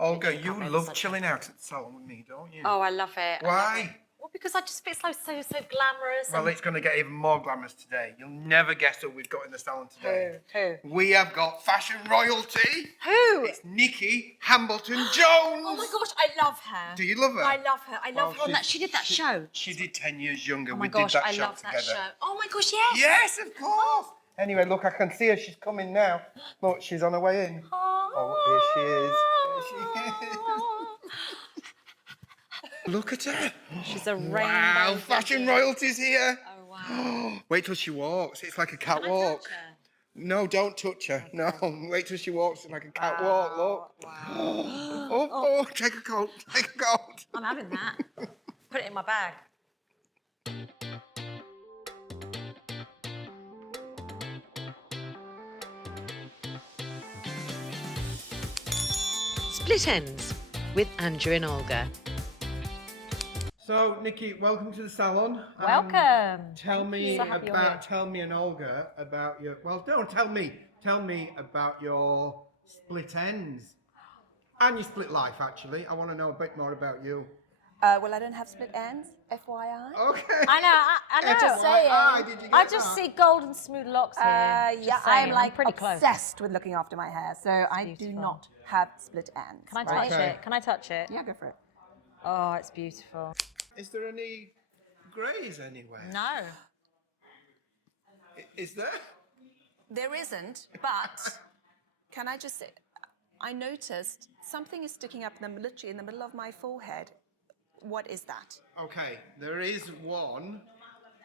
Olga, you love chilling out at the salon with me, don't you? Oh, I love it. Why? Well, because I just feel so glamorous. Well, it's going to get even more glamorous today. You'll never guess who we've got in the salon today. Who? We have got fashion royalty. Who? It's Nicky Hambleton-Jones. Oh my gosh, I love her. Do you love her? I love her. I love her on that. She did that show. She did 10 years younger. Oh my We gosh, did that I show love together. that show. Oh my gosh, yes. Yes, of course. Anyway, look, I can see her. She's coming now. Look, she's on her way in. Oh, here she is. There she is. Look at her. She's a rainbow. Wow, fashion royalty's here. Oh, wow. Wait till she walks. It's like a Can I catwalk. touch her? No, don't touch her. No, wait till she walks. It's like a catwalk. Look. Wow. Oh, take a coat. Take a coat. I'm having that. Put it in my bag. Split Ends with Andrew and Olga. So, Nikki, welcome to the salon. Welcome. Tell me So happy you're here. tell me and Olga about your, well, don't tell me. Tell me about your split ends. And your split life, actually. I want to know a bit more about you. Well, I don't have split ends, FYI. Okay. I know. Just saying. Did you get I just that? see golden smooth locks here. Yeah, Just I saying, am like pretty close. obsessed with looking after my hair, so I do beautiful. not have split ends. Can I touch Okay. it? Can I touch it? Yeah, go for it. Oh, it's beautiful. Is there any greys anywhere? No. Is there? There isn't, but can I just say, I noticed something is sticking up literally in the middle of my forehead. What is that? Okay, there is one.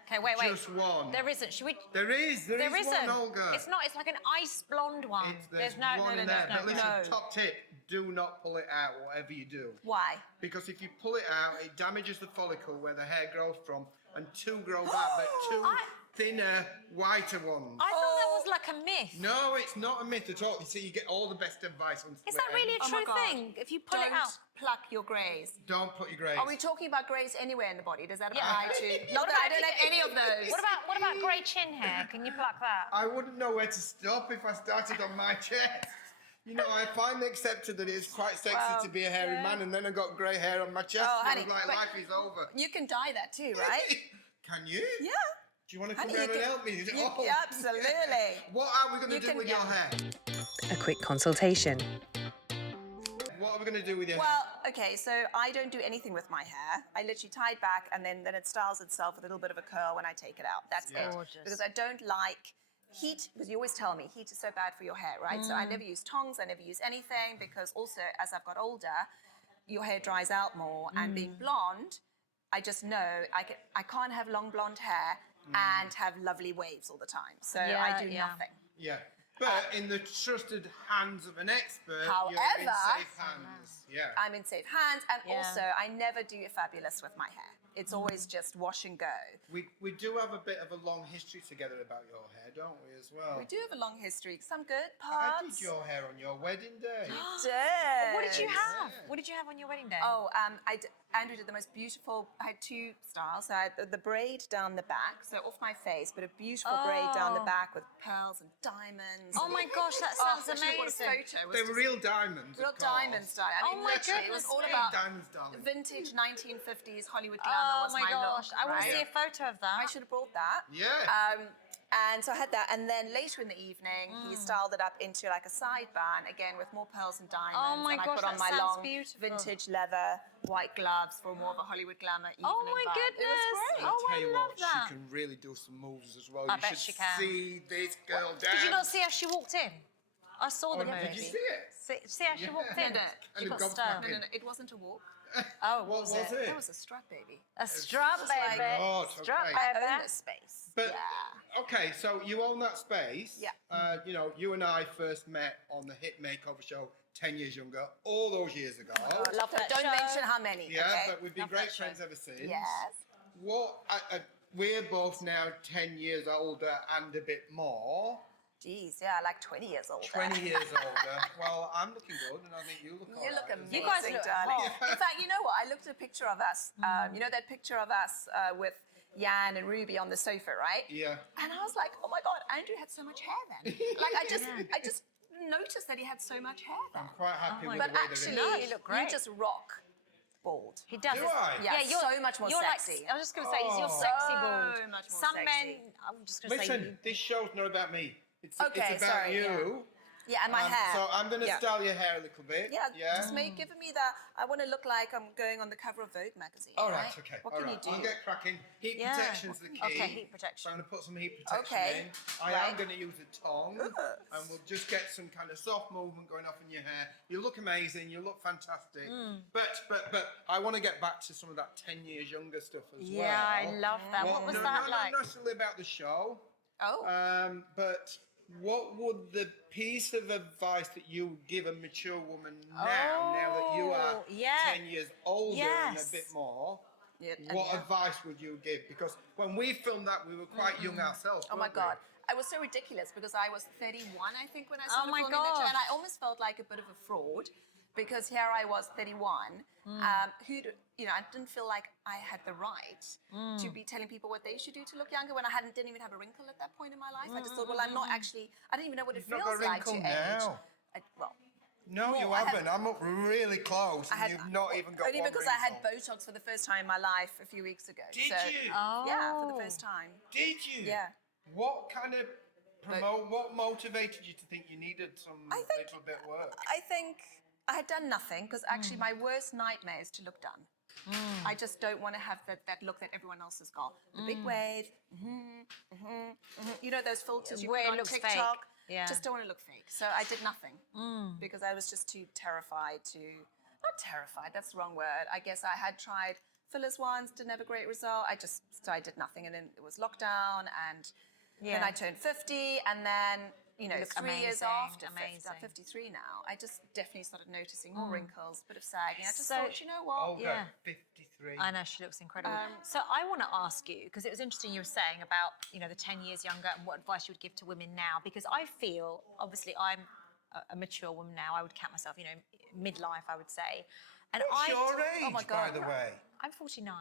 Okay, wait. Just one. There isn't. Should we? There is There isn't. one, Olga. It's not. It's like an ice blonde one. There's no, one no, in no, there. no, But listen, no. top tip, do not pull it out, whatever you do. Why? Because if you pull it out, it damages the follicle where the hair grows from, and two grow back, but two thinner, whiter ones. I thought that was like a myth. No, it's not a myth at all. You see, you get all the best advice on split Is that really a ends. Oh my true God. thing? If you pull Don't it out. pluck your greys. Don't put your greys. Are we talking about greys anywhere in the body? Does that Yeah. apply to? Not that I don't have any of those. What about grey chin hair? Can you pluck that? I wouldn't know where to stop if I started on my chest. You know, I finally accepted that it's quite sexy Well, to be a hairy man, and then I got grey hair on my chest, Oh, and I honey, was like, but- life is over. You can dye that too, right? Can you? Yeah. Do you want to come Honey, down you and can- help me? Yeah, absolutely. What are we going to You do can with your get- hair? A quick consultation. What are we going to do with your hair? Well, okay, so I don't do anything with my hair. I literally tie it back and then it styles itself with a little bit of a curl when I take it out. That's Yeah. it. Gorgeous. Because I don't like heat, because you always tell me heat is so bad for your hair, right? So I never use tongs, I never use anything, because also as I've got older, your hair dries out more. And being blonde, I just know I can't have long blonde hair and have lovely waves all the time. So I Yeah, do yeah. nothing. Yeah. But in the trusted hands of an expert, you're in However- safe hands. Yeah. I'm in safe hands, and Yeah. also I never do a fabulous with my hair. It's always just wash and go. We do have a bit of a long history together about your hair, don't we, as well? We do have a long history. Some good I parts. did your hair on your wedding day. Did. What did you have? Yeah. What did you have on your wedding day? Oh, Andrew did the most beautiful. I had two styles. So I had the braid down the back, so off my face, but a beautiful braid down the Oh. back with pearls and diamonds. Oh my gosh, that sounds I should've brought a amazing. photo. It was They were just real diamonds. real of course. diamond style. I mean, Oh my literally, it was goodness all me. about Diamonds, darling. vintage 1950s Hollywood glamour. Oh was my my gosh, look, I want to right? see a photo of that. I should have brought that. Yeah. And so I had that, and then later in the evening, he styled it up into like a sideband, again with more pearls and diamonds. Oh my and I gosh, put on that my sounds long beautiful. vintage leather white gloves for more of a Hollywood glamour evening Oh my vibe. goodness. It was great. Oh, Tell I you love what, that. she can really do some moves as well. I you bet should she can. see this girl dance. Did you not see how she walked in? I saw the Oh, movie. did you see it? See how she walked in? No, She And got the style. gobsmacking. No, it wasn't a walk. Oh, What was it? That was a strut, baby. a strap, just like- baby. God, Strap, okay. I baby. own this space. But yeah. okay, so you own that space. Yeah. You know, you and I first met on the hit makeover show 10 years younger, all those years ago. Love that Don't show. mention how many. Yeah, okay? but we've been Love great that show. friends ever since. Yes. What? We're both now 10 years older and a bit more. Geez, yeah, like 20 years older. 20 years older. Well, I'm looking good, and I think you look all You look right as amazing, You guys look darling. hot. In fact, you know what? I looked at a picture of us. You know that picture of us with Jan and Ruby on the sofa, right? Yeah. And I was like, oh my God, Andrew had so much hair then. Like I just notice that he had so much hair then. I'm quite happy with But the way actually, that it is. you look great. you just rock bald. He does. Do I? Yeah, you're so much more you're sexy. Like, I was just going to say, you're Oh. sexy So bald. much more Some sexy. men, I'm just going to say, Listen, this show's not about me. It's Okay, it's about sorry, you. Yeah, and my hair. So I'm going to Yeah. style your hair a little bit. Yeah, Yeah. just giving me that. I want to look like I'm going on the cover of Vogue magazine. All right, okay. What all can right. you do? I'll get cracking. Heat Yeah. protection's the key. Okay, heat protection. So I'm going to put some heat protection Okay, in. I am right. going to use a tongue, and we'll just get some kind of soft movement going off in your hair. You look amazing. You look fantastic. But I want to get back to some of that 10 years younger stuff as well. yeah, I love that. What was that like? Not necessarily about the show. Oh. But what would the piece of advice that you would give a mature woman now that you are Oh, yeah. 10 years older and a Yes. bit more, Yeah, what yeah. advice would you give? Because when we filmed that, we were quite young ourselves. Oh my weren't we? God. I was so ridiculous because I was 31, I think, when I Oh started my filming the show, and I gosh. almost felt like a bit of a fraud because here I was 31, I didn't feel like I had the right to be telling people what they should do to look younger when I didn't even have a wrinkle at that point in my life. I just thought, well, I'm not actually, I didn't even know what You've it not feels got a like to wrinkle age. now. Well, No, you I have- haven't. I'm up really close, I and you've not even got only one because I had wrinkle. Botox for the first time in my life a few weeks ago. Did so, you? Yeah, for the first time. Did you? Yeah. What kind of what motivated you to think you needed some little bit of work? I think I had done nothing because actually my worst nightmare is to look done. I just don't want to have that look that everyone else has got. The big wave, you know those filters you Where put it on looks fake. TikTok? Yeah. Just don't want to look fake. So I did nothing because I was just too terrified to, not terrified, that's the wrong word. I guess I had tried fillers once, didn't have a great result. So I did nothing, and then it was lockdown, and then I turned 50, and then, you know, look 3 years amazing, after 50, amazing. I'm 53 now, I just definitely started noticing more wrinkles, bit of sagging. I just So- thought, you know what? Olga, yeah. 53. I know, she looks incredible. So I want to ask you, because it was interesting you were saying about, the 10 years younger and what advice you would give to women now, because I feel, obviously I'm a mature woman now, I would count myself, midlife, I would say. And What's your age, oh my by God. the way? I'm 49.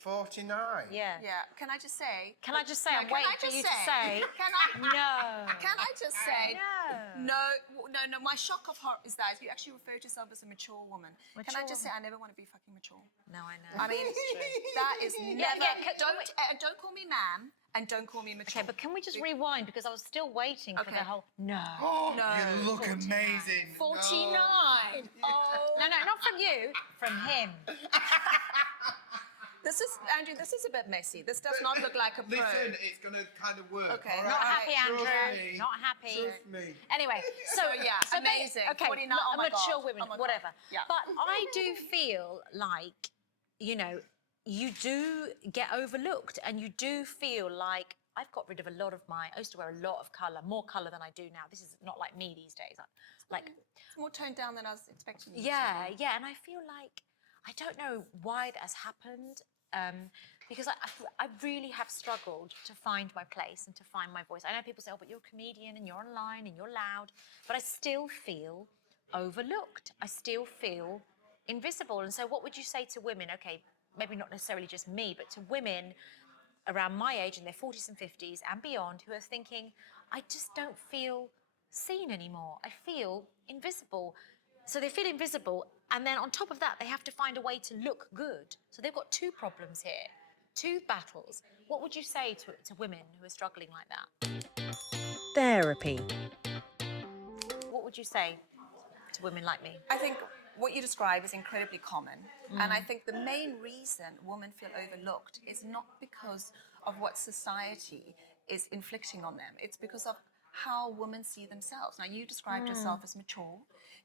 49. Yeah. Yeah, can I just say? Can I just say, I'm can waiting I for just you say- to say, Can I? no. Can I just say? No. No. My shock of horror is that you actually refer to yourself as a mature woman. Can I Mature just say I never want to be fucking mature? No, I know. I mean, that is never. can Don't call me ma'am, and don't call me mature. Okay, but can we just rewind, because I was still waiting for Okay. the whole, no. Oh, No, you look 49. amazing. 49. No. Oh. No, not from you, from him. Andrew, this is a bit messy. This does not look like a pro. Listen, it's going to kind of work. Okay. all Not right? happy, Trust Andrew. me. Not happy. Trust me. Anyway, so yeah, amazing. Okay, 49, oh my mature God. women, Oh my God. whatever. Yeah. But I do feel like, you do get overlooked, and you do feel like I've got rid of a lot of I used to wear a lot of colour, more colour than I do now. This is not like me these days. Like, It's more toned down than I was expecting. you to yeah, be. yeah, and I feel like I don't know why that has happened, because I really have struggled to find my place and to find my voice. I know people say, oh, but you're a comedian and you're online and you're loud, but I still feel overlooked. I still feel invisible. And so what would you say to women, okay, maybe not necessarily just me, but to women around my age in their 40s and 50s and beyond who are thinking, I just don't feel seen anymore. I feel invisible. So they feel invisible, and then on top of that, they have to find a way to look good. So they've got two problems here, two battles. What would you say to women who are struggling like that? Therapy. What would you say to women like me? I think what you describe is incredibly common. And I think the main reason women feel overlooked is not because of what society is inflicting on them. It's because of how women see themselves. Now, you described yourself as mature.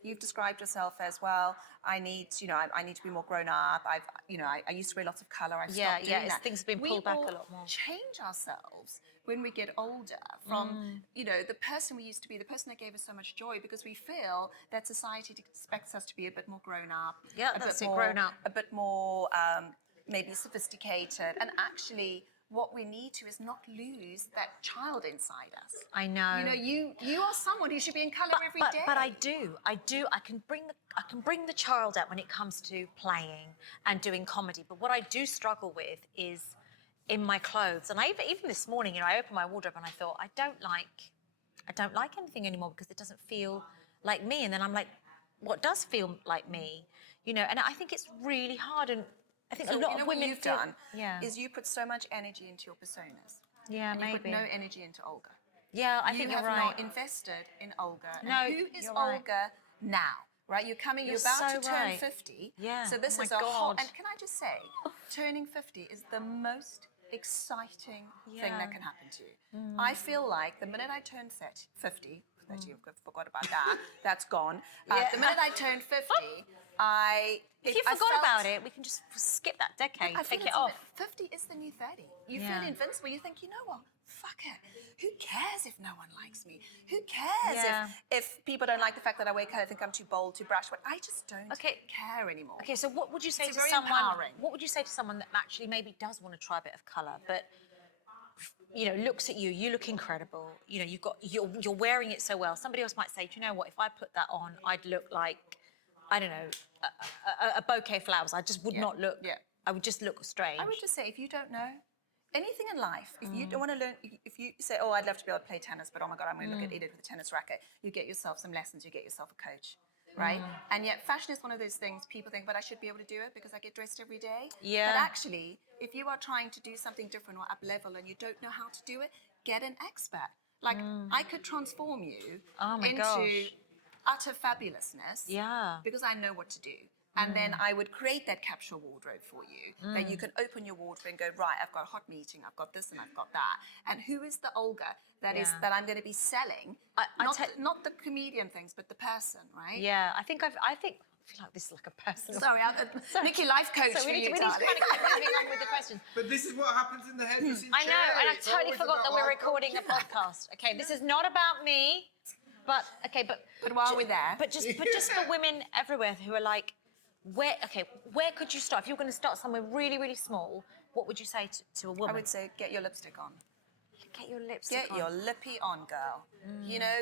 You've described yourself as, well, I need to be more grown up. I used to wear lots of colour. I've stopped doing that. Things have been pulled back a lot more. We change ourselves when we get older from, the person we used to be, the person that gave us so much joy, because we feel that society expects us to be a bit more grown up. Yeah, that's it, grown up. A bit more maybe sophisticated. And actually, what we need to is not lose that child inside us. I know. You are someone who should be in colour every day. But I do. I can bring the child out when it comes to playing and doing comedy. But what I do struggle with is in my clothes. And even this morning, I opened my wardrobe and I thought, I don't like anything anymore because it doesn't feel like me, and then I'm like, what does feel like me? You know, and I think it's really hard, and I think So a lot you know of what women you've feel, done yeah, is you put so much energy into your personas. yeah, And you put maybe, no energy into Olga. yeah, I You think you're have right. not invested in Olga. No, And who is you're right. Olga now? Right? You're You're about so to turn right. 50. Yeah. So this Oh is my a whole, God. and can I just say, turning 50 is the most exciting thing Yeah. that can happen to you. I feel like the minute I turned 50, 30, I've forgot about that, that's gone. Yeah. The minute I turned 50, If you I forgot felt- about it, we can just skip that decade, I feel take it it's off. 50 is the new 30. You Yeah. feel invincible. You think, you know what? Fuck it. Who cares if no one likes me? Who cares Yeah. if people don't like the fact that I wear colour, think I'm too bold, too brash? But I just don't Okay. care anymore. Okay, so what would you say It's to very someone? empowering. What would you say to someone that actually maybe does want to try a bit of colour, but you know, looks at you, you look incredible. You know, you're wearing it so well. Somebody else might say, do you know what? If I put that on, I'd look like, I don't know, a bouquet of flowers. I just would Yeah, not look. yeah. I would just look strange. I would just say, if you don't know anything in life, if you don't want to learn, if you say, oh, I'd love to be able to play tennis, but oh my God, I'm going to look at Edith with a tennis racket, you get yourself some lessons, you get yourself a coach, right? And yet fashion is one of those things people think, but I should be able to do it because I get dressed every day. Yeah. But actually, if you are trying to do something different or up level and you don't know how to do it, get an expert. Like, I could transform you Oh my into gosh. utter fabulousness Yeah. because I know what to do. And then I would create that capsule wardrobe for you that you can open your wardrobe and go, right, I've got a hot meeting, I've got this and I've got that. And who is the Olga that is Yeah. that I'm going to be selling? I Not the comedian things, but the person, right? Yeah, I feel like this is like a personal. Sorry, Nikki, life coach So for we need you, to darling. kind of keep moving on with the questions. But this is what happens in the hairdressing I know, chair. and I It's totally always forgot that about we're our recording a podcast. Okay, this is not about me, but But while we're there, but just for women everywhere who are like, where could you start? If you're going to start somewhere really, really small, what would you say to a woman? I would say get your lipstick on. Get your lipstick Get on. your lippy on, girl. You know,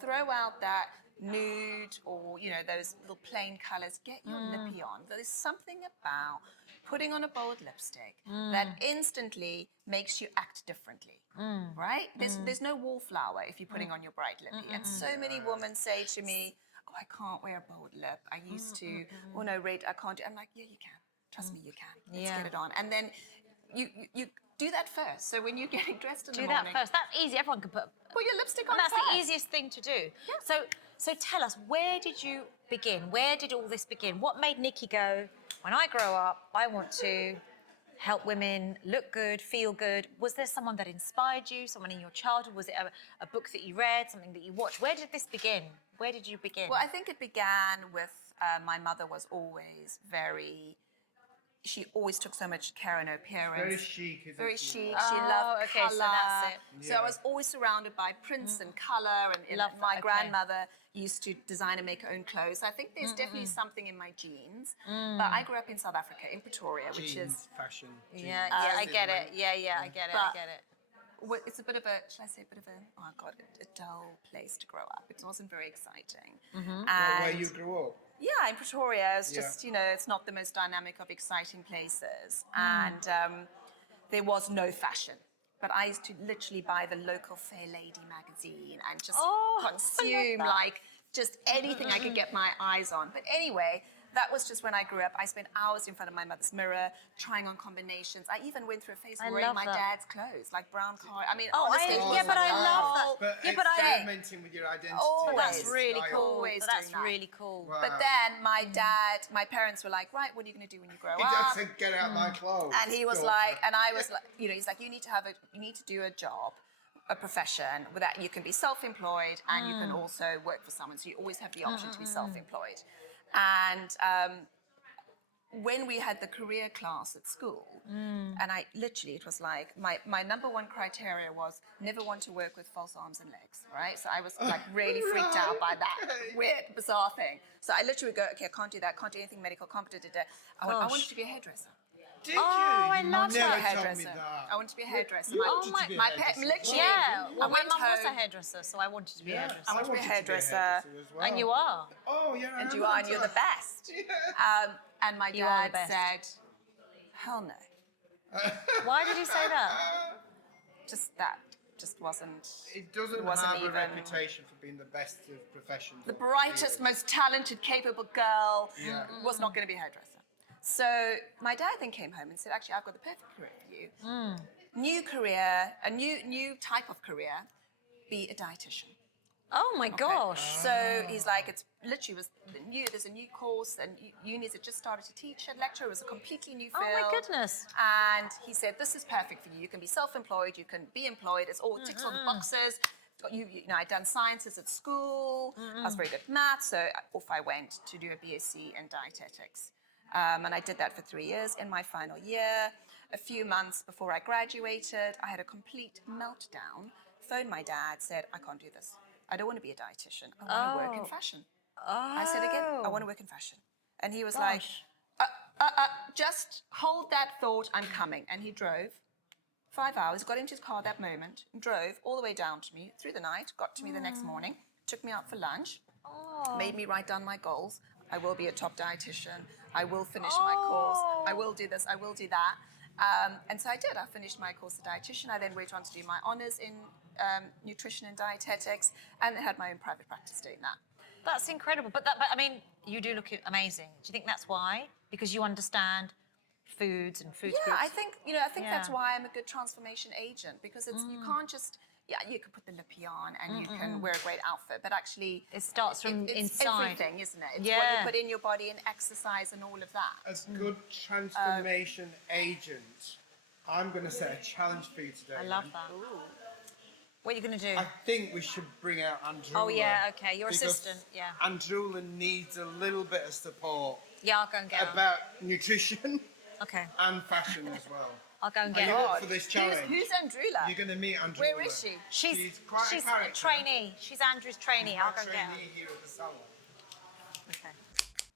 throw out that nude or, you know, those little plain colours. Get your lippy on. There's something about putting on a bold lipstick that instantly makes you act differently, right? There's no wallflower if you're putting on your bright lippy. And so many women say to me, oh, I can't wear a bold lip. I used to, oh no, red, I can't do. I'm like, yeah, you can. Trust me, you can. Let's Yeah. get it on. And then you do that first. So when you're getting dressed in Do the that morning, first. That's easy. Everyone can put your lipstick on And that's first. the easiest thing to do. So tell us, where did you begin? Where did all this begin? What made Nikki go, when I grow up, I want to help women look good, feel good? Was there someone that inspired you, someone in your childhood? Was it a book that you read, something that you watched? Where did this begin? Where did you begin? Well, I think it began with my mother was always she always took so much care in her appearance. Very chic, isn't Very she? chic. She loved okay, so colour. that's it. So I was always surrounded by prints and colour, and Love my that, okay. grandmother used to design and make her own clothes. So I think there's definitely something in my genes. But I grew up in South Africa, in Pretoria, which Jeans, is fashion. yeah, jeans. I get it. Yeah, I get it. I But- get it. it's a bit of a, should I say, a bit of a, oh God, a dull place to grow up. It wasn't very exciting. Where you grew up. Yeah, in Pretoria, it's Yeah. just, you know, it's not the most dynamic of exciting places. And there was no fashion. But I used to literally buy the local Fair Lady magazine and just consume like just anything I could get my eyes on. But anyway, that was just when I grew up. I spent hours in front of my mother's mirror, trying on combinations. I even went through a phase I wearing love my that. dad's clothes, like brown car. I mean, Oh, honestly, it was but I a love whole- But Yeah, but I- experimenting with your identity. Always. That's and really style. cool. Always That's doing that. really cool. Wow. But then my parents were like, right, what are you going to do when you grow He up? said, get out my clothes. And he was daughter. like, and I was like, you know, he's like, you need to do a job, a profession where that you can be self-employed and you can also work for someone. So you always have the option to be self-employed. And when we had the career class at school, and I literally, it was like, my number one criteria was never want to work with false arms and legs, right? So I was like really freaked out by that weird, bizarre thing. So I literally would go, okay, I can't do that, can't do anything medical, can't do that. I wanted to be a hairdresser. Did Oh, I you? love You that. never told me Hairdresser. that. I wanted to be a hairdresser. You My- wanted to be a my hairdresser. literally. Yeah, well, I my went mum was a home- hairdresser, so I wanted to be a hairdresser. I wanted to be a wanted to be a hairdresser. hairdresser as well. And you are. Oh, yeah, I And am, you are, and aren't you're I? the best. Yeah. And my You are the dad best. said, hell no. Why did he say that? Just that. just wasn't. It doesn't wasn't have a even reputation for being the best of professions. the brightest, most talented, capable girl. Yeah. Was not going to be a hairdresser. So my dad then came home and said, actually, I've got the perfect career for you. New career, a new type of career, be a dietitian. Oh my gosh. So he's like, it's literally was new. There's a new course, and unis had just started to teach and lecture. It was a completely new field. Oh my goodness. And he said, this is perfect for you. You can be self-employed. You can be employed. It's all ticks all the boxes. You know, I'd done sciences at school. I was very good at maths, so off I went to do a BSc in dietetics. And I did that for 3 years. In my final year, a few months before I graduated, I had a complete meltdown. Phoned my dad, said, I can't do this. I don't want to be a dietitian. I want to work in fashion. I said again, I want to work in fashion. And he was like, just hold that thought, I'm coming. And he drove 5 hours, got into his car that moment, drove all the way down to me through the night, got to me the next morning, took me out for lunch, made me write down my goals. I will be a top dietitian. I will finish my course. I will do this. I will do that. And so I did. I finished my course as a dietitian. I then went on to do my honours in nutrition and dietetics, and had my own private practice doing that. That's incredible. But I mean, you do look amazing. Do you think that's why? Because you understand foods and food groups? I think that's why I'm a good transformation agent, because it's you can't just you can put the lippy on and you can wear a great outfit, but actually It starts from it's inside. everything, isn't it? It's what you put in your body and exercise and all of that. As good transformation agent, I'm going to set a challenge for you today. I love then. that. What are you going to do? I think we should bring out Andrula. Oh, yeah, okay. Your because assistant, yeah. Andrula needs a little bit of support Yeah, I'll go and get her. about nutrition Okay. and fashion as well. I'll go and Are get you her. up for this challenge? Who's Andrula? You're going to meet Andrula. Where is she? She's quite a character. trainee. She's Andrew's trainee. I'll go and get her. Trainee here at the salon. Okay.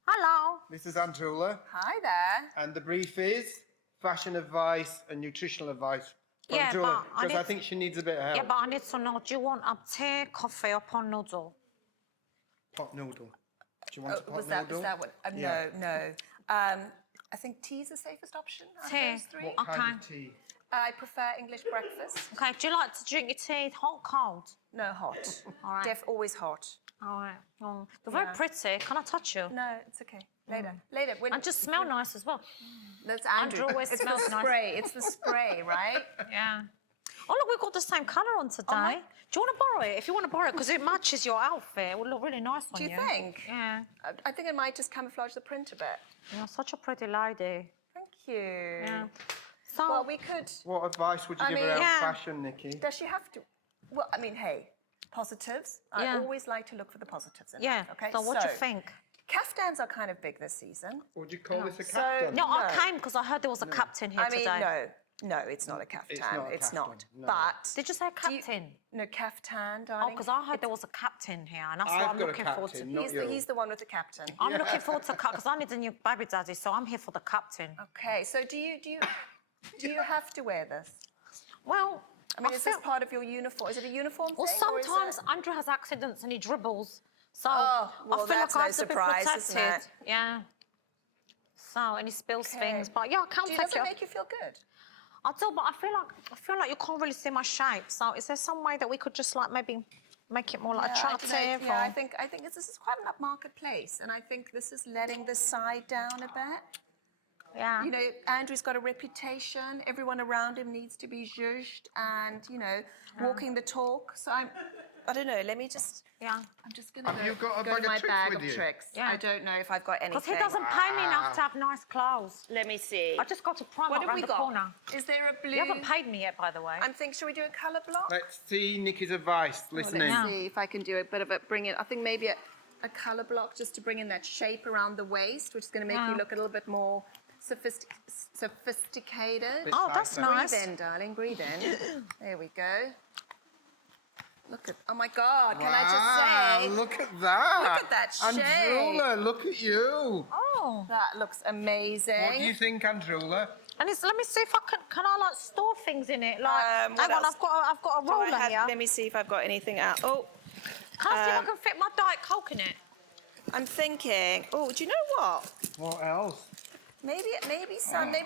Hello. This is Andrula, Hi there. and the brief is fashion advice and nutritional advice. for Yeah, Andrula, but I because I need- think she needs a bit of help. Yeah, but I need to know, do you want a tea, coffee, or pot noodle? Pot noodle. Do you want a pot Was noodle? that what? Yeah. No. I think tea is the safest option. Out of Tea. those three. What kind Okay. of tea? I prefer English breakfast. Okay, do you like to drink your tea hot or cold? No, hot. All right. Always hot. All right. Oh, they're very pretty. Can I touch you? No, it's okay. Later. Later. When, And just smell nice as well. That's Andrew Andrew. always It's smells the nice. spray. It's the spray, right? Yeah. Oh, look, we've got the same colour on today. Do you want to borrow it? If you want to borrow it, because it matches your outfit, it will look really nice on Do you. you think? Yeah. I think it might just camouflage the print a bit. You're such a pretty lady. Thank you. Yeah. So, Well, we could. What advice would you I give mean, around yeah. fashion, Nikki? Does she have to? Well, I mean, hey, positives. Yeah. I always like to look for the positives in yeah. life. Okay. So what do you think? Caftans are kind of big this season. Would you call this a So- captain? No, I No. came because I heard there was a captain here I mean, today. no, it's not a caftan. It's not a It's caftan, not. no. But Did you say do you- captain? no, caftan, Oh, darling. because I heard there was a captain here, and that's what I've I'm got a looking forward to. captain, not He's the one with the captain. I'm looking forward to because I need a new baby daddy, so I'm here for the captain. Okay, so do you have to wear this? Well, I mean, is this feel- part of your uniform? Is it a uniform well, thing? or is sometimes it- Andrew has accidents and he dribbles, so Oh, well, I feel that's like I no have to be surprise, isn't protected. it? Yeah. So, and he spills Okay. things, but yeah, I can't Does take it it. make you feel good? I do, but I feel like you can't really see my shape. So, is there some way that we could just like maybe make it more like attractive? Yeah, I or- think this is quite an upmarket place, and I think this is letting the side down a bit. yeah. You know, Andrew's got a reputation. Everyone around him needs to be zhuzhed and, you know, walking the talk. So I don't know. Let me just. Yeah. I'm just gonna Have you got a go bag to of my tricks bag with of you? tricks. Yeah. I don't know if I've got anything. Because he doesn't pay me enough to have nice clothes. Let me see. I just got to Primark What have around we the got? corner. Is there a blue? You haven't paid me yet, by the way. I'm thinking, should we do a colour block? Let's see Nikki's advice. Listen in. Let's see if I can do a bit of bring in. I think maybe a colour block just to bring in that shape around the waist, which is going to make you look a little bit more sophisticated. Oh, that's nice. Breathe in, darling. Breathe in. There we go. Look at. Oh my God! Can I Wow, just say? look at that. Look at that shape. Andrula, look at you. Oh. That looks amazing. What do you think, Andrula? And it's, let me see if I can I like store things in it? Like, what hang on, else? I've got a roller here. Let me see if I've got anything out. Oh, Can I see if I can fit my Diet Coke in it? I'm thinking. Oh, do you know what? What else? Maybe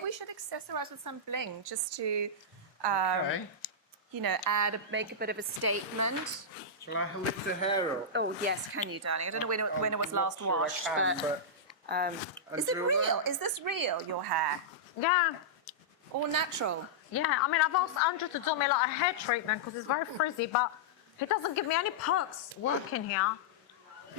we should accessorize with some bling just to. Okay. make a bit of a statement. Shall I lift the hair up? Oh, yes, can you, darling? I don't know when it was I'm not last sure I washed, can, but is it until real? Is this real, your hair? Yeah. Or natural? Yeah, I mean, I've asked Andrew to do me like a hair treatment because it's very frizzy, but he doesn't give me any perks working here.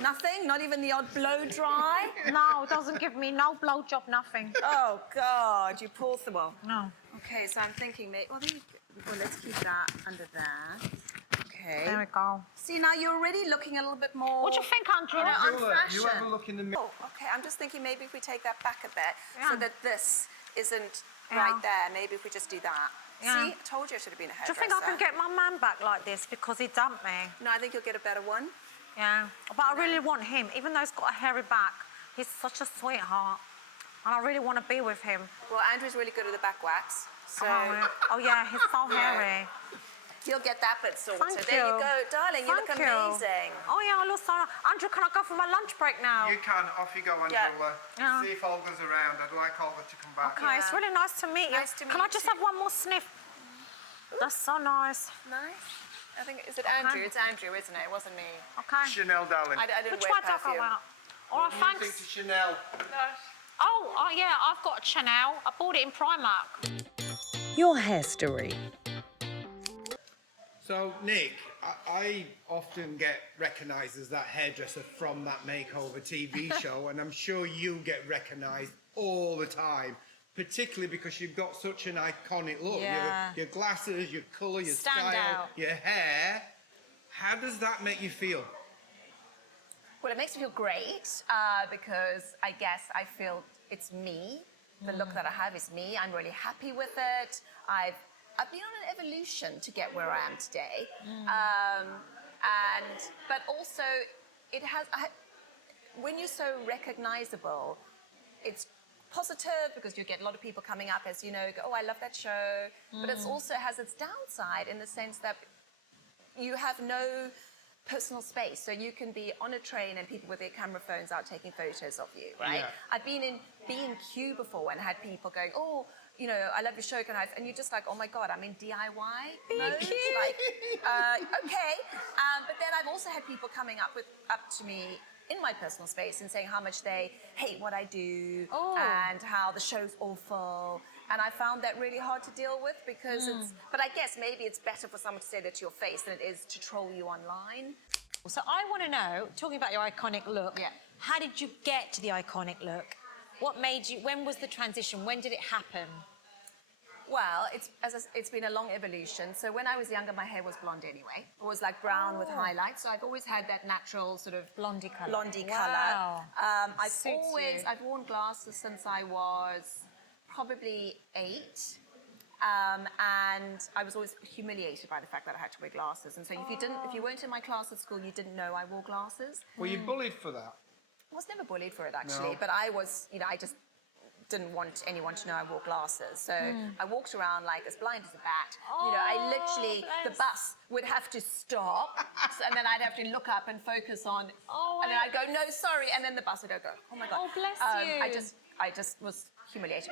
Nothing? Not even the odd blow dry? No, it doesn't give me no blowjob, nothing. Oh, God, you poor thing. Well, No. okay, so I'm thinking, well, let's keep that under there. Okay. There we go. See, now you're already looking a little bit more... What do you think, Andrew? You know, You old-fashioned. have a look in the mirror. Oh, okay, I'm just thinking maybe if we take that back a bit so Yeah. that this isn't Yeah. right there. Maybe if we just do that. Yeah. See, I told you I should have been a Do you hairdresser. think I can get my man back like this because he dumped me? No, I think you'll get a better one. Yeah. But I really want him, even though he's got a hairy back. He's such a sweetheart. And I really want to be with him. Well, Andrew's really good at the back wax. So Oh, yeah, he's so hairy. you'll get that bit sorted. Thank There you you. go. Darling, you look Thank you. amazing. Oh, yeah, I look so... Andrew, can I go for my lunch break now? You can. Off you go, Yeah. Angela. Yeah. See if Olga's around. I'd like Olga to come back. Okay, it's Yeah. really nice to meet you. Nice to Can meet I just you. have one more sniff? That's so nice. Nice. I think, is it Andrew? It's Andrew, isn't it? It wasn't me. Okay. Chanel, darling. I didn't Which wear way do I go perfume. out? All right, What do you think thanks. to Chanel? Oh, yeah, I've got a Chanel. I bought it in Primark. Your hair story. So, Nick, I often get recognised as that hairdresser from that makeover TV show, and I'm sure you get recognised all the time, particularly because you've got such an iconic look. Yeah. Your glasses, your colour, your Stand style, out. your hair. How does that make you feel? Well, it makes me feel great because I guess I feel it's me. The look that I have is me. I'm really happy with it. I've been on an evolution to get where I am today, but also it has. When you're so recognizable, it's positive because you get a lot of people coming up as you know, go, oh, I love that show. But it also has its downside in the sense that you have no personal space. So you can be on a train and people with their camera phones out taking photos of you, right? Yeah. I've been in B&Q before and had people going, oh, you know, I love your show, can I? And you're just like, oh my God, I'm in DIY mode. B&Q. Like, okay. But then I've also had people coming up to me in my personal space and saying how much they hate what I do and how the show's awful. And I found that really hard to deal with because but I guess maybe it's better for someone to say that to your face than it is to troll you online. So I want to know, talking about your iconic look, Yeah. how did you get to the iconic look? What made you, when was the transition? When did it happen? Well, it's been a long evolution. So when I was younger, my hair was blonde anyway. It was like brown with highlights. So I've always had that natural sort of Blondie colour. Blondie Wow. colour. Suits you. I've worn glasses since I was probably 8. And I was always humiliated by the fact that I had to wear glasses. And so if you weren't in my class at school, you didn't know I wore glasses. Were you bullied for that? I was never bullied for it actually, No. but I was, you know, I just didn't want anyone to know I wore glasses. So I walked around like as blind as a bat. You know, I literally, the bless. bus would have to stop, and then I'd have to look up and focus on, and then I'd go, no, sorry, and then the bus would go, oh my God. Oh, bless you. I just was humiliated.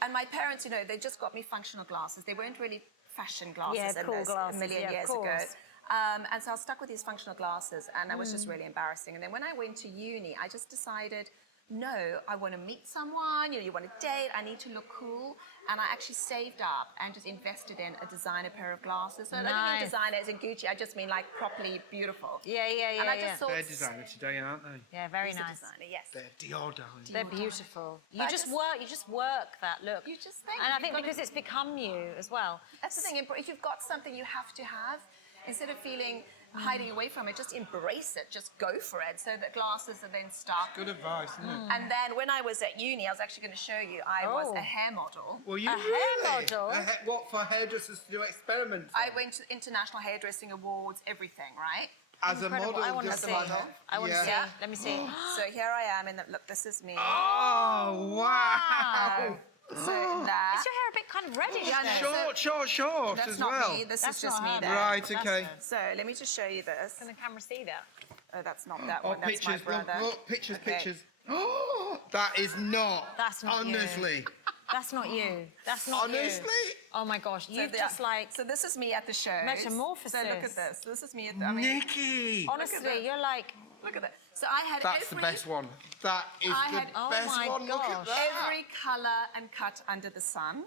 And my parents, you know, they just got me functional glasses. They weren't really fashion glasses Yeah, cool glasses, a million yeah, of years ago. course. And so I was stuck with these functional glasses, and it was just really embarrassing. And then when I went to uni, I just decided, no, I want to meet someone, you know, you want to date, I need to look cool. And I actually saved up and just invested in a designer pair of glasses. So I don't mean Nice. designer as in Gucci, I just mean like properly beautiful. Yeah, And I just thought, They're designer today, aren't they? Yeah, very he's a nice. designer, yes. They're Dior, darling. They're beautiful. But I You just just- work that look. You just think. And I you've think got because to- it's become you as well. That's the thing, if you've got something you have to have, instead of feeling hiding away from it, just embrace it, just go for it. So that glasses are then stuck. Good advice, isn't it? And then when I was at uni, I was actually going to show you, I was Oh. a hair model. Well, you A really? hair model? What, for hairdressers to do experiments? I went to International Hairdressing Awards, everything, right? As a Incredible. model, I want to just see. like that? I want to Yeah. see. Yeah. Let me see. So here I am, and look, this is me. Oh, wow. So that. Is your hair a bit kind of reddish then? Short That's as not well. me. This That's is just not me her. there. Right, That's okay. her. So let me just show you this. Can the camera see that? Oh, that's not that Oh, one. That's my pictures, brother. look, pictures, Okay. pictures. Oh, that is not. That's not you. honestly. That's not you. That's not you. Honestly? Oh my gosh, you've just like So this is me at the show. metamorphosis. So look at this. This is me at the. Nikki! honestly, you're like Look at that. So I had That's the best one. That is I the had- oh best my one. Look at gosh. that. every color and cut under the sun.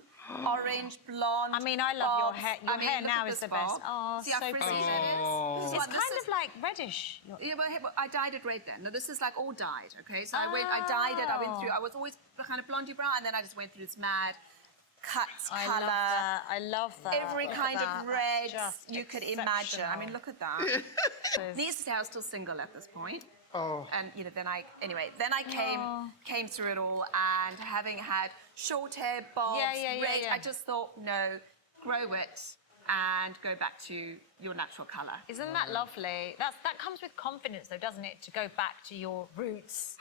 Orange, blonde. I mean, I love your bobs. hair. Your hair look now at is this the best. bob. Oh, See how so frizzy pretty. it is? Oh. This is It's what- this kind is- of like reddish. Yeah, but I dyed it red then. No, this is like all dyed, okay? So I dyed it, I went through, I was always kind of blondie brown, and then I just went through this mad cuts, I colour. love that. I love that. Every Look at kind that. of red Just you could imagine. I mean, exceptional. look at that. There's- These I was still single at this point. Oh. And then I came through it all, and having had short hair, bobs, red, I just thought, no, grow it and go back to your natural colour. Isn't that lovely? That comes with confidence, though, doesn't it? To go back to your roots,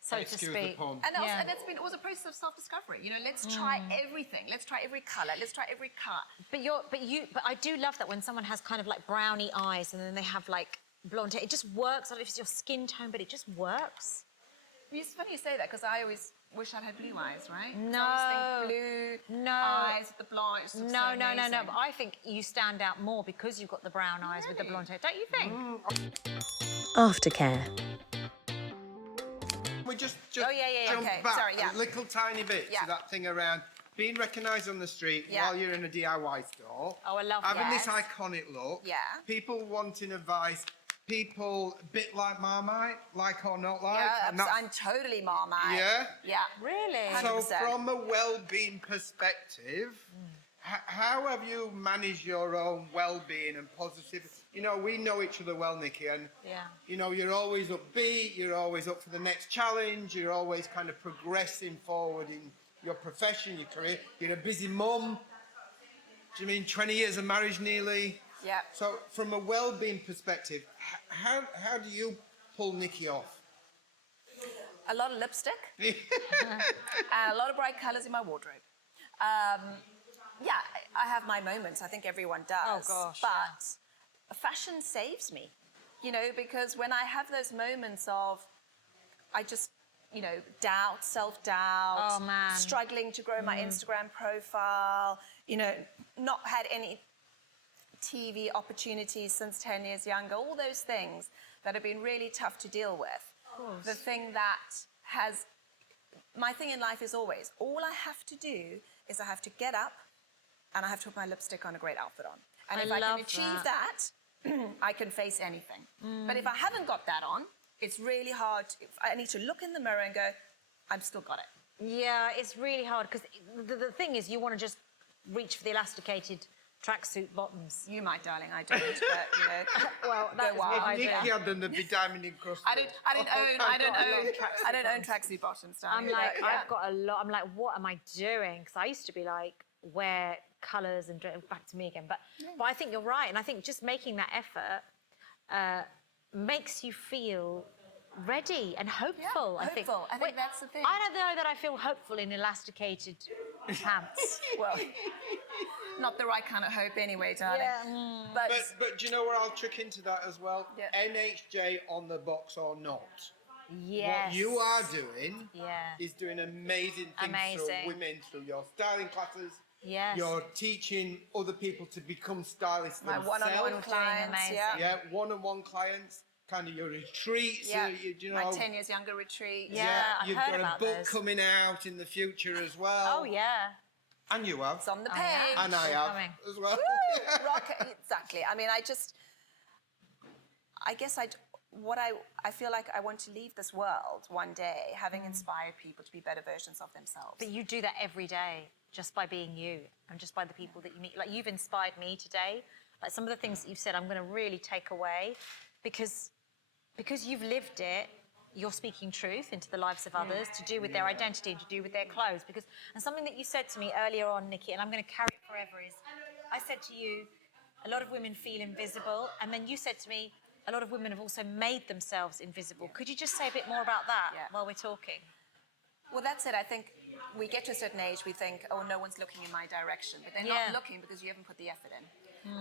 so to Excuse the speak. pun. And, also, Yeah. and it's been always a process of self-discovery. Let's try everything. Let's try every colour. Let's try every cut. But I do love that when someone has kind of like browny eyes and then they have like blonde hair. It just works. I don't know if it's your skin tone, but it just works. It's funny you say that because I always wish I'd had blue eyes, right? 'Cause No. I always think blue eyes with the blonde. It's just No, so no, no, no. amazing. But I think you stand out more because you've got the brown eyes with the blonde hair. Don't you think? Aftercare. We just Oh, yeah. jump Okay, back sorry, yeah. a little tiny bit Yeah. to that thing around being recognised on the street Yeah. while you're in a DIY store. Oh, I love Having that. this iconic look. Yeah. People wanting advice. People a bit like Marmite, like or not like. Yeah, and that's- I'm totally Marmite. Yeah? Yeah. Really? So 100%. from a well-being perspective, how have you managed your own well-being and positivity? We know each other well, Nikki, and Yeah. you're always upbeat, you're always up for the next challenge, you're always kind of progressing forward in your profession, your career. You're a busy mum. Do you mean 20 years of marriage nearly? Yeah. So from a well-being perspective, how do you pull Nikki off? A lot of lipstick and a lot of bright colours in my wardrobe. Yeah, I have my moments. I think everyone does. Oh, gosh, But fashion saves me, because when I have those moments of, I just, doubt, self-doubt, Oh, man. struggling to grow my Instagram profile, not had any TV opportunities since 10 years younger, all those things that have been really tough to deal with. The thing that my thing in life is always, all I have to do is I have to get up and I have to put my lipstick on, a great outfit on. And if I love can achieve that, I can face anything. But if I haven't got that on, it's really hard. I need to look in the mirror and go, I've still got it. Yeah, it's really hard because the thing is you want to just reach for the elasticated tracksuit bottoms. You might, darling, I don't, but, Well, that is wild. what I If do. Nikki had done, there'd be diamond encrusted. I don't own tracksuit bottoms, I'm darling. like, but, yeah. I've got a lot. I'm like, what am I doing? Because I used to be like, wear colours and back to me again. But I think you're right, and I think just making that effort makes you feel ready and hopeful. Yeah, I think. hopeful. I think that's the thing. I don't know that I feel hopeful in elasticated pants. Well, not the right kind of hope anyway, darling. Yeah. But do you know where I'll trick into that as well? Yeah. NHJ on the box or not. Yes. What you are doing Yeah. is doing amazing things Amazing. through women, through your styling classes. Yes. You're teaching other people to become stylists My themselves. one-on-one clients, amazing. yeah. Yeah, one-on-one clients, kind of your retreats. Yeah, My my 10 years younger retreat. Yeah. I've you've heard got about a book those. coming out in the future as well. Oh yeah. And you have. It's on the I page. am. And I It's have coming. as well. Woo! Exactly. I mean, I guess I feel like I want to leave this world one day having inspired people to be better versions of themselves. But you do that every day just by being you and just by the people that you meet. Like you've inspired me today. Like some of the things that you've said, I'm going to really take away because you've lived it. You're speaking truth into the lives of others to do with their identity and to do with their clothes. And something that you said to me earlier on, Nikki, and I'm going to carry it forever, is I said to you, a lot of women feel invisible, and then you said to me, a lot of women have also made themselves invisible. Could you just say a bit more about that while we're talking? Well, that's it. I think we get to a certain age, we think, oh, no one's looking in my direction. But they're not looking because you haven't put the effort in.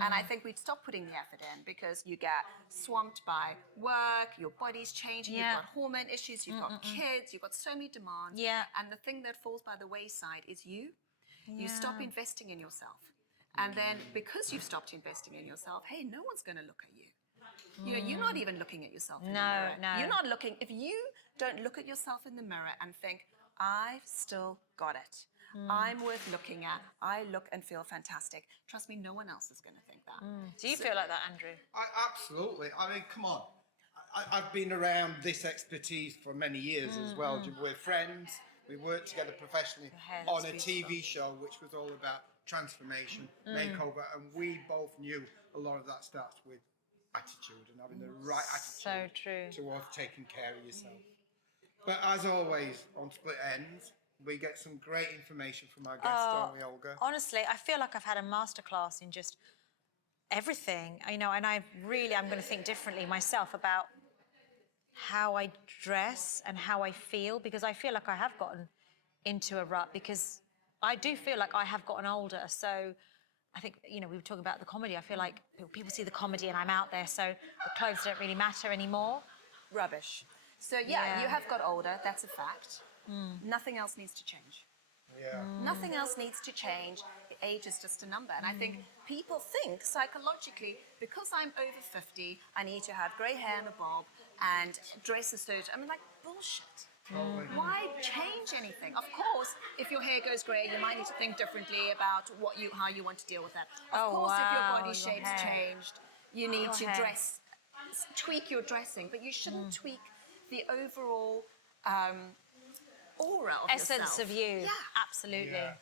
And I think we'd stop putting the effort in because you get swamped by work, your body's changing, you've got hormone issues, you've got kids, you've got so many demands. Yeah. And the thing that falls by the wayside is you. You stop investing in yourself. And then because you've stopped investing in yourself, hey, no one's going to look at you. You know, you're not even looking at yourself in the mirror. No. You're not looking, if you don't look at yourself in the mirror and think, I've still got it. I'm worth looking at. I look and feel fantastic. Trust me, no one else is going to think that. Do you feel like that, Andrew? Absolutely. I mean, come on. I've been around this expertise for many years as well. We're friends. We worked together professionally hair on looks a TV show which was all about transformation, makeover, and we both knew a lot of that starts with attitude and having the right So attitude true. towards taking care of yourself. But as always, on Split Ends, we get some great information from our guests, don't we, Olga? Honestly, I feel like I've had a masterclass in just everything, you know, and I'm going to think differently myself about how I dress and how I feel, because I feel like I have gotten into a rut, because I do feel like I have gotten older. So I think, you know, we were talking about the comedy. I feel like people see the comedy and I'm out there, so the clothes don't really matter anymore. Rubbish. So yeah, you have got older, that's a fact. Nothing else needs to change. Yeah. Nothing else needs to change. Age is just a number. And I think people think psychologically, because I'm over 50, I need to have grey hair and a bob and dress a certain. I mean, like, bullshit. Why change anything? Of course, if your hair goes grey, you might need to think differently about how you want to deal with that. Of course, if your body shape's changed, you need to tweak your dressing, but you shouldn't tweak the overall aura of Essence yourself. of you. Yeah. Absolutely. Yeah.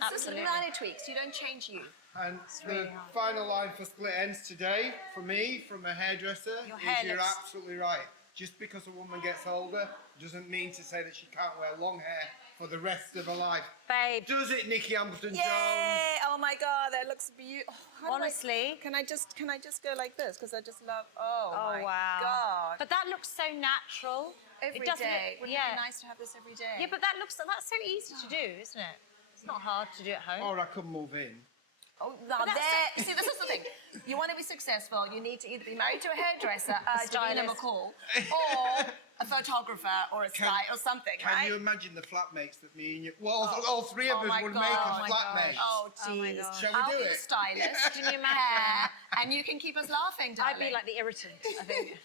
It's just Absolutely. minor tweaks. You don't change you. And the final line for Split Ends today, for me, from a hairdresser, Your is hair you're looks- absolutely right. Just because a woman gets older doesn't mean to say that she can't wear long hair for the rest of her life. Babe. Does it, Nicky Hambleton-Jones? Yay! Oh my God, that looks beautiful. Honestly. Can I just go like this? Because I just love. Oh, Oh, my wow. God. But that looks so natural. Every it doesn't day. Look, Wouldn't it be nice to have this every day? Yeah, but that's so easy to do, isn't it? It's not hard to do at home. Or I could move in. Oh, now that's there. See, this is the thing. You want to be successful, you need to either be married to a hairdresser, Davina stylist. McCall, or a photographer, or a stylist, or something, Can right? you imagine the flatmates that me and you... Well, all three of Oh us my would God. make Oh us my flatmates. Oh, Oh my jeez. God. Shall we I'll do be it? the stylist. Can you imagine? hair, and you can keep us laughing, darling. I'd be like the irritant, I think.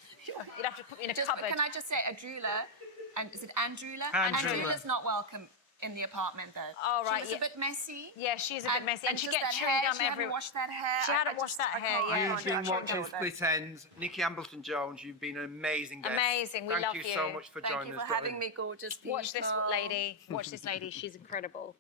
You'd have to put me in a Just, cupboard. can I just say, Adrula, and is it Andrula? Andrula. Andrula's not welcome in the apartment, though. Oh, right, She was a bit messy. Yeah, she's a bit messy. And she just gets that chewing hair, gum she hadn't everywhere. washed that hair. She hadn't washed that hair, can't- yeah. I You've can't do it. been I can't watching go with it. Split Ends. Nicky Hambleton-Jones, you've been an amazing guest. Amazing, we Thank love you you. so much for Thank joining you us, for having darling. me, gorgeous people. Watch this lady. Watch this lady. She's incredible.